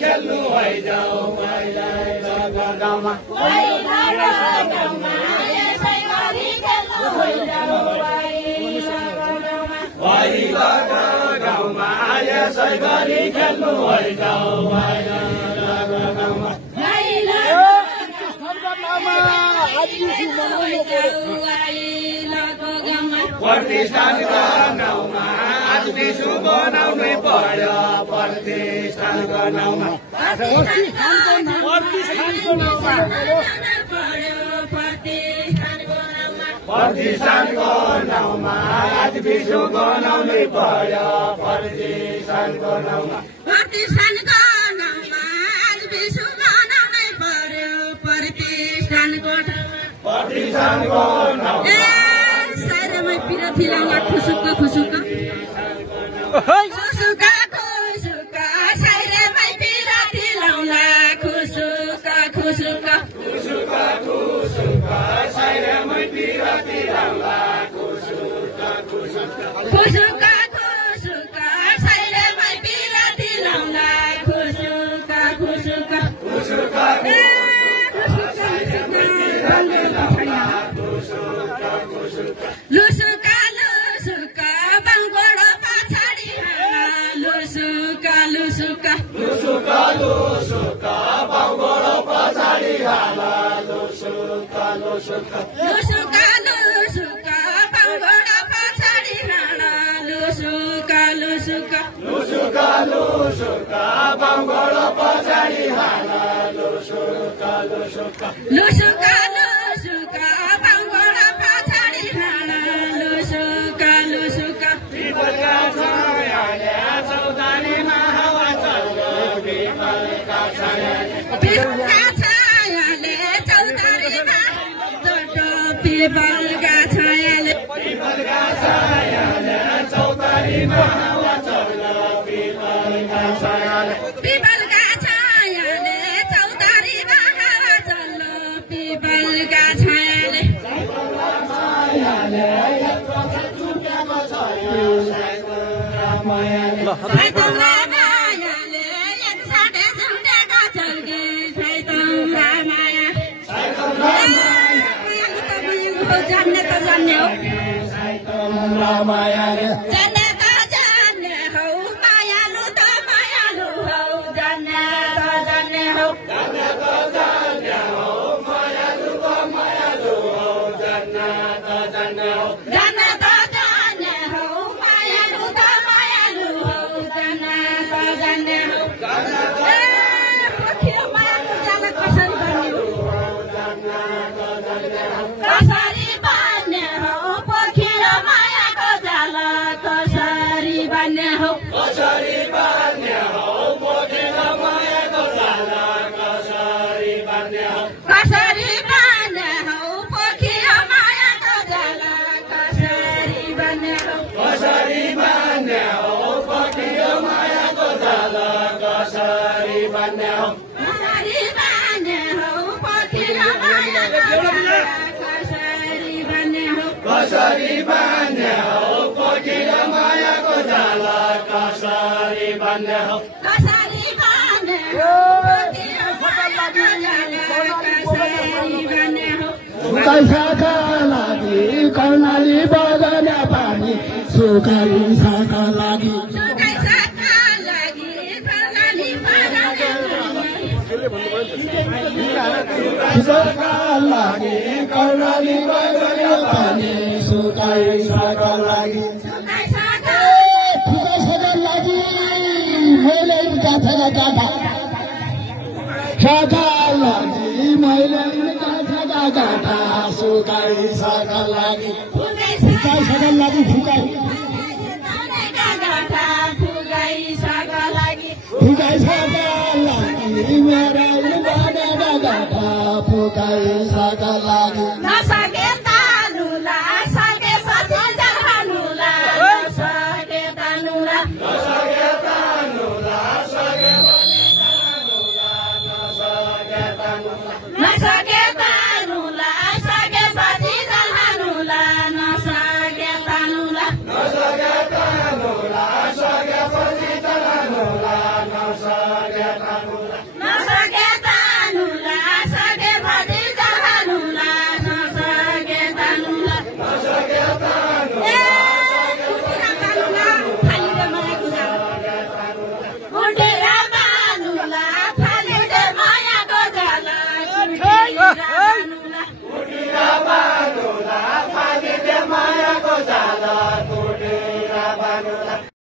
खेल्नु भइजाऊ गाउँमा गाउँमा यसै गरी खेल्नु भइजाऊ प्रतिष्ठानको नाउँमा आज विश्व बनाउनै पर्यो प्रतिष्ठानको नाउँमा प्रतिष्ठानको नाउँमा आज विश्व बनाउनै पर्यो प्रतिष्ठानको नाउँमा प्रतिष्ठानको नाउँमा आज विश्व बनाउनै पर्यो प्रतिष्ठानको नाउँमा साइरामै पिरथी लाउला खुसुक्क खुसुक्क खुसुक्का खुसुक्का साइरामै पिरथी लाउला खुसुक्का खुसुक्का खुसुक्का खुसुक्का साइरामै पिरथी लाउला खुसुक्का खुसुक्का खुसुक्का खुसुक्का साइरामै पिरथी लाउला खुसुक्का खुसुक्का खुसुक्का लुसुका लुसुका बाङगोडो पछाडि लुसुका लुसुका लुसुका लुसुका बाङगोडो पछाडि हाला लुसुका लुसुका लुसुका लुसुका बाङगोडो पछाडि लुसुका लुसुका लुसुका लुसुका बाङगोडो पछाडि हाला लुसुका लुसुका लुसुका लुसुका बाङगोडो पछाडि लुसुका लुसुका पिपलका छायाले चौतारीमा हावा चल्यो पिपलका छायाले पिपलका छायाले चौतारीमा पिपलका छायाले पिपलका छायाले चौतारीमा हावा चल्यो पिपलका छायाले पिपलका छायाले चौतारीमा हावा चल्यो पिपलका छायाले रामायाले एकसाथे झुन्डेका छल्के साइतम रामाया जान्ने त जान्ने हो जान्ने त जान्ने हौ मायालु त मायालु हौ जान्ने त जान्ने हौ जान्ने त जान्ने हौ मायालु त मायालु हौ जान्ने त जान्ने हौ जान्ने त जान्ने हौ मायालु त मायालु हौ जान्ने त जान्ने हौ पोखियो मायालु जाला कसरी बान्ने हौ पोखियो मायाको जाला कसरी बान्ने हौ कसरी बान्ने हौ पोखियो मायाको जाला कसरी बान्ने हौ कसरी बान्ने हौ पोखियो मायाको जाला कसरी बान्ने हौ कसरी बान्ने हौ पोखियो मायाको जाला कसरी बान्ने हौ कसरी बान्ने हौ पोखियो मायाको जाला कसरी बान्ने हौ कसरी बान्ने हौ पोखियो मायाको जाला कसरी बान्ने हौ कसरी बान्ने हौ पोखियो मायाको जाला कसरी बान्ने हौ सुकाइसाका लागि कर्णाली बगान पानी सुकाइसाका लागि सुकाइसाका लागि कर्णाली बगान सुकाइसाका लागि कर्णाली बगान पानी सुकाइसाका लागि सुकाइसाका लागि मैले गाथा गाथा साका लागि मैले गाथा गाथा सुकाइसाका लागि सुकाइसाका लागि फुकाइ